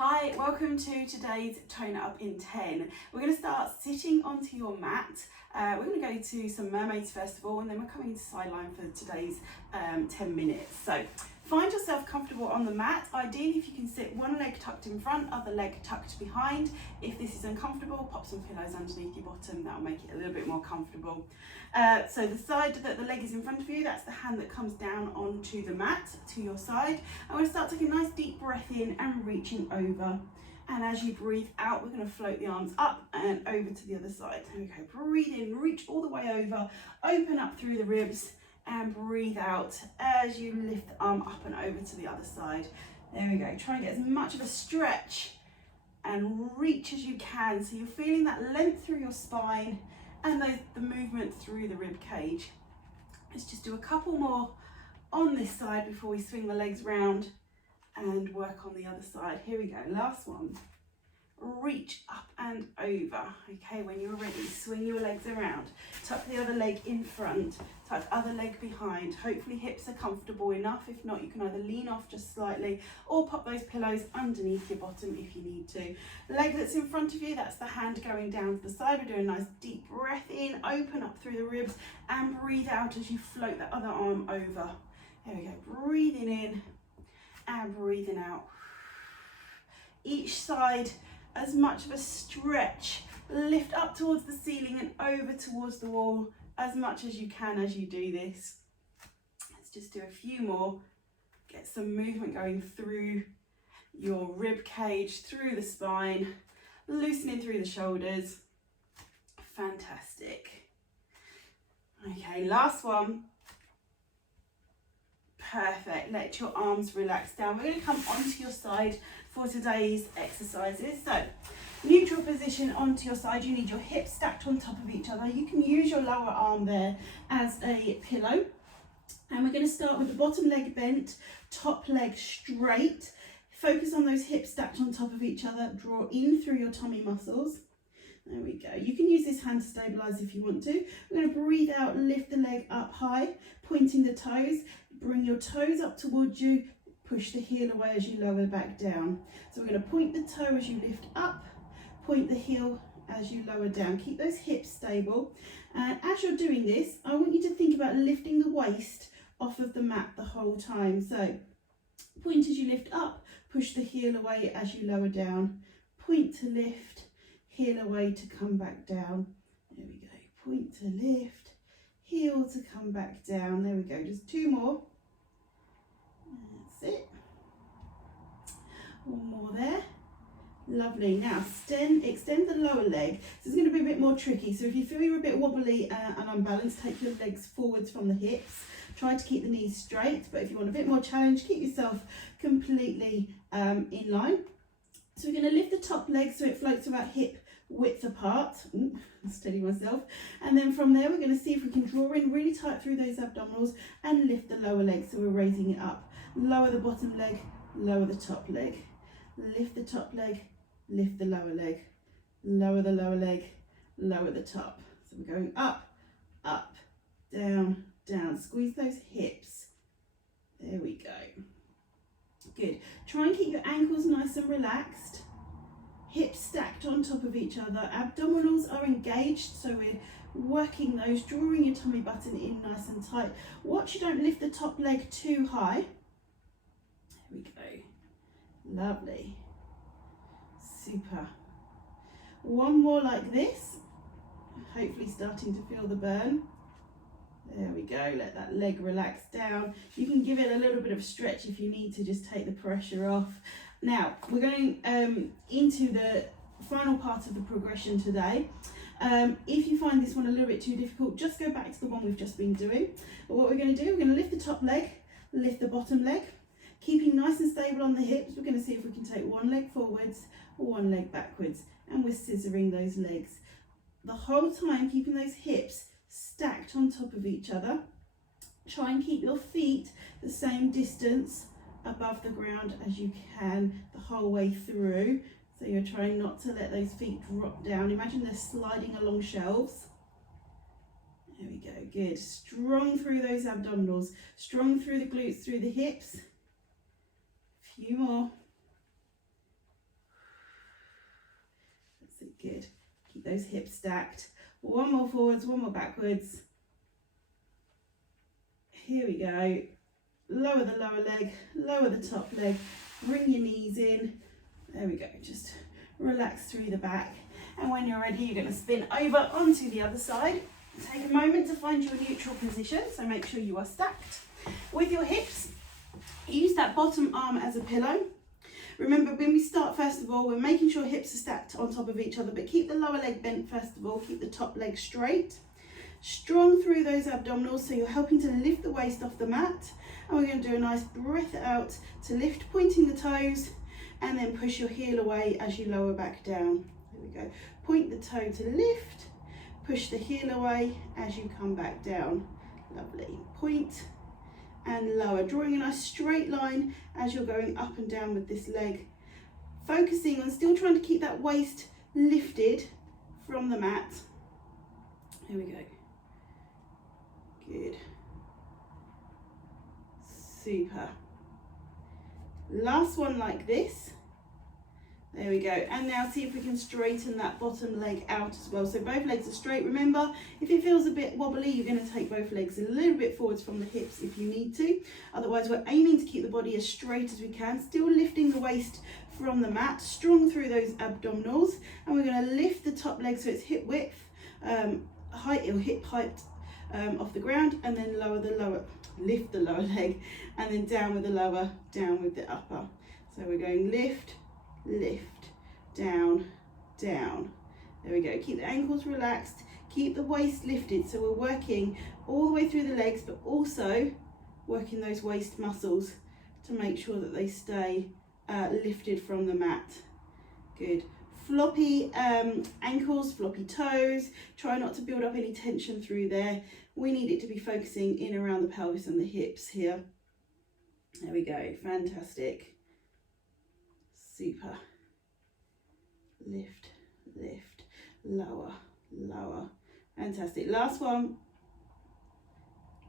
Hi, welcome to today's Tone It Up in 10. We're going to start sitting onto your mat. We're going to go to some mermaids first of all, and then we're coming into sideline for today's 10 minutes. So find yourself comfortable on the mat. Ideally, if you can sit one leg tucked in front, other leg tucked behind. If this is uncomfortable, pop some pillows underneath your bottom. That'll make it a little bit more comfortable. So the side that the leg is in front of you, that's the hand that comes down onto the mat to your side. I'm going to start taking a nice deep breath in and reaching over. And as you breathe out, we're going to float the arms up and over to the other side. Okay, breathe in, reach all the way over, open up through the ribs, and breathe out as you lift the arm up and over to the other side. There we go. Try and get as much of a stretch and reach as you can. So you're feeling that length through your spine and the movement through the rib cage. Let's just do a couple more on this side before we swing the legs round and work on the other side. Here we go, last one. Reach up and over. Okay, when you're ready, swing your legs around. Tuck the other leg in front, tuck other leg behind. Hopefully hips are comfortable enough. If not, you can either lean off just slightly or pop those pillows underneath your bottom if you need to. Leg that's in front of you, that's the hand going down to the side. We're doing a nice deep breath in, open up through the ribs and breathe out as you float that other arm over. There we go, breathing in and breathing out. Each side, as much of a stretch, lift up towards the ceiling and over towards the wall as much as you can as you do this. Let's just do a few more. Get some movement going through your rib cage, through the spine, loosening through the shoulders. Fantastic. Okay, last one. Perfect. Let your arms relax down. We're going to come onto your side for today's exercises. So, neutral position onto your side. You need your hips stacked on top of each other. You can use your lower arm there as a pillow. And we're going to start with the bottom leg bent, top leg straight. Focus on those hips stacked on top of each other. Draw in through your tummy muscles. There we go. You can use this hand to stabilise if you want to. We're going to breathe out, lift the leg up high, pointing the toes. Bring your toes up towards you. Push the heel away as you lower back down. So we're going to point the toe as you lift up, point the heel as you lower down. Keep those hips stable. And as you're doing this, I want you to think about lifting the waist off of the mat the whole time. So point as you lift up, push the heel away as you lower down. Point to lift, heel away to come back down. There we go. Point to lift, heel to come back down. There we go. Just two more. That's it. One more there. Lovely. Now extend the lower leg. This is going to be a bit more tricky. So if you feel you're a bit wobbly and unbalanced, take your legs forwards from the hips. Try to keep the knees straight. But if you want a bit more challenge, keep yourself completely in line. So we're going to lift the top leg so it floats about hip width apart. Ooh, steady myself. And then from there, we're going to see if we can draw in really tight through those abdominals and lift the lower leg. So we're raising it up. Lower the bottom leg, lower the top leg. Lift the top leg, lift the lower leg. Lower the lower leg, lower the top. So we're going up, up, down, down. Squeeze those hips. There we go. Good. Try and keep your ankles nice and relaxed. Hips stacked on top of each other. Abdominals are engaged, so we're working those, drawing your tummy button in nice and tight. Watch you don't lift the top leg too high. There we go. Lovely. Super. One more like this. Hopefully starting to feel the burn. There we go. Let that leg relax down. You can give it a little bit of stretch if you need to, just take the pressure off. Now, we're going into the final part of the progression today. If you find this one a little bit too difficult, just go back to the one we've just been doing. But what we're going to do, we're going to lift the top leg, lift the bottom leg, keeping nice and stable on the hips. We're going to see if we can take one leg forwards or one leg backwards, and we're scissoring those legs. The whole time, keeping those hips stacked on top of each other. Try and keep your feet the same distance above the ground as you can the whole way through. So you're trying not to let those feet drop down. Imagine they're sliding along shelves. There we go, good. Strong through those abdominals, strong through the glutes, through the hips. A few more. Good. Keep those hips stacked. One more forwards, one more backwards. Here we go. Lower the lower leg, lower the top leg, bring your knees in. There we go, just relax through the back. And when you're ready, you're going to spin over onto the other side. Take a moment to find your neutral position, so make sure you are stacked. With your hips, use that bottom arm as a pillow. Remember, when we start, first of all, we're making sure hips are stacked on top of each other, but keep the lower leg bent first of all, keep the top leg straight. Strong through those abdominals, so you're helping to lift the waist off the mat. And we're going to do a nice breath out to lift, pointing the toes, and then push your heel away as you lower back down. There we go. Point the toe to lift, push the heel away as you come back down. Lovely. Point and lower, drawing a nice straight line as you're going up and down with this leg. Focusing on still trying to keep that waist lifted from the mat. Here we go. Good. Super. Last one like this. There we go. And now see if we can straighten that bottom leg out as well. So both legs are straight. Remember, if it feels a bit wobbly, you're going to take both legs a little bit forwards from the hips if you need to. Otherwise, we're aiming to keep the body as straight as we can, still lifting the waist from the mat, strong through those abdominals. And we're going to lift the top leg so it's hip width, height or hip height off the ground, and then lift the lower leg, and then down with the lower, down with the upper. So we're going lift, lift, down, down. There we go. Keep the ankles relaxed, keep the waist lifted. So we're working all the way through the legs, but also working those waist muscles to make sure that they stay lifted from the mat. Good. Floppy ankles, floppy toes. Try not to build up any tension through there. We need it to be focusing in around the pelvis and the hips here. There we go. Fantastic. Super. Lift, lift, lower, lower. Fantastic. Last one.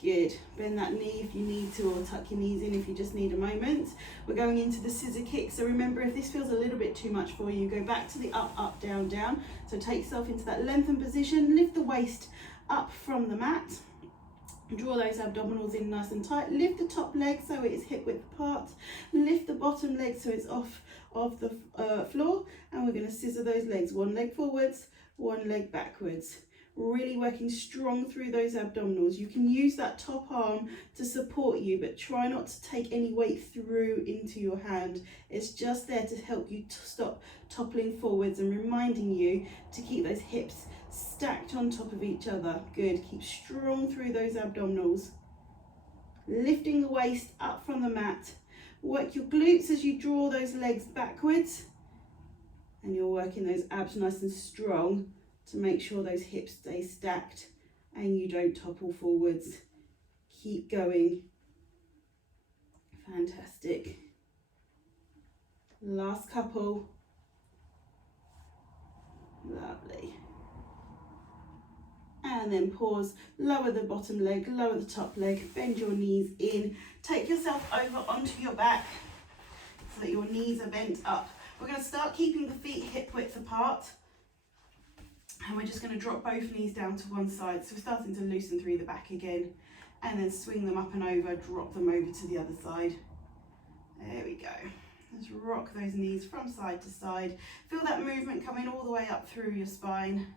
Good. Bend that knee if you need to, or tuck your knees in if you just need a moment. We're going into the scissor kick. So remember, if this feels a little bit too much for you, go back to the up, up, down, down. So take yourself into that lengthened position. Lift the waist up from the mat. Draw those abdominals in nice and tight. Lift the top leg so it is hip width apart. Lift the bottom leg so it's off of the floor. And we're going to scissor those legs. One leg forwards, one leg backwards. Really working strong through those abdominals. You can use that top arm to support you, but try not to take any weight through into your hand. It's just there to help you to stop toppling forwards and reminding you to keep those hips stacked on top of each other. Good. Keep strong through those abdominals. Lifting the waist up from the mat. Work your glutes as you draw those legs backwards, and you're working those abs nice and strong to make sure those hips stay stacked and you don't topple forwards. Keep going. Fantastic. Last couple. Lovely. And then pause, lower the bottom leg, lower the top leg, bend your knees in, take yourself over onto your back so that your knees are bent up. We're going to start keeping the feet hip width apart. And we're just going to drop both knees down to one side. So we're starting to loosen through the back again. And then swing them up and over, drop them over to the other side. There we go. Just rock those knees from side to side. Feel that movement coming all the way up through your spine.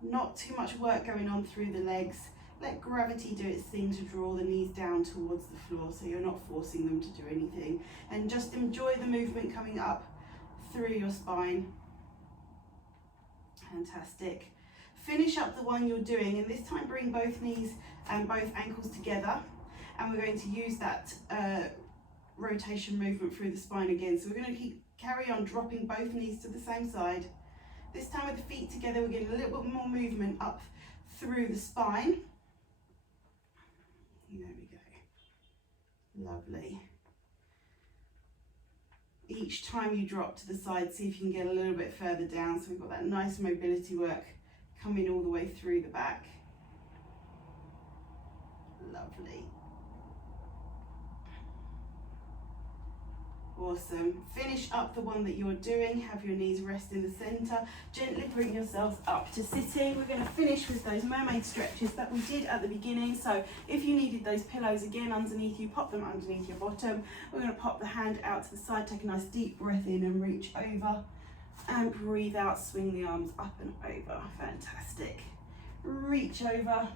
Not too much work going on through the legs. Let gravity do its thing to draw the knees down towards the floor, so you're not forcing them to do anything. And just enjoy the movement coming up through your spine. Fantastic. Finish up the one you're doing, and this time bring both knees and both ankles together, and we're going to use that rotation movement through the spine again. So we're going to carry on dropping both knees to the same side. This time with the feet together, we're getting a little bit more movement up through the spine. There we go. Lovely. Each time you drop to the side, see if you can get a little bit further down. So we've got that nice mobility work coming all the way through the back. Lovely. Awesome. Finish up the one that you're doing. Have your knees rest in the center. Gently bring yourselves up to sitting. We're going to finish with those mermaid stretches that we did at the beginning. So if you needed those pillows again underneath you, pop them underneath your bottom. We're going to pop the hand out to the side, take a nice deep breath in and reach over. And breathe out, swing the arms up and over. Fantastic. Reach over.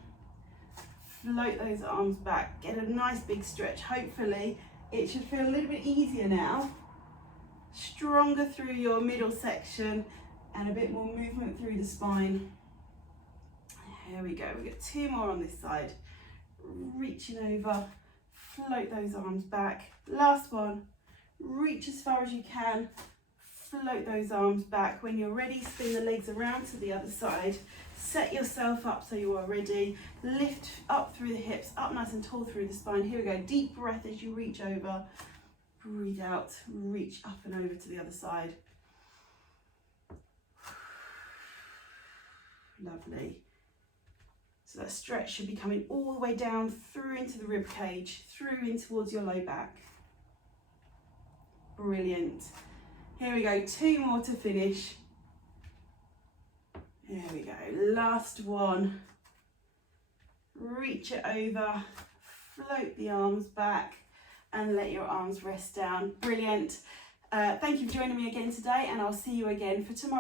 Float those arms back. Get a nice big stretch. Hopefully it should feel a little bit easier now. Stronger through your middle section and a bit more movement through the spine. Here we go. We've got 2 more on this side. Reaching over, float those arms back. Last one. Reach as far as you can. Float those arms back. When you're ready, spin the legs around to the other side. Set yourself up so you are ready. Lift up through the hips, up nice and tall through the spine. Here we go. Deep breath as you reach over. Breathe out, reach up and over to the other side. Lovely. So that stretch should be coming all the way down through into the rib cage, through in towards your low back. Brilliant. Here we go, 2 more to finish. Here we go, last one. Reach it over, float the arms back and let your arms rest down. Brilliant. Thank you for joining me again today, and I'll see you again for tomorrow.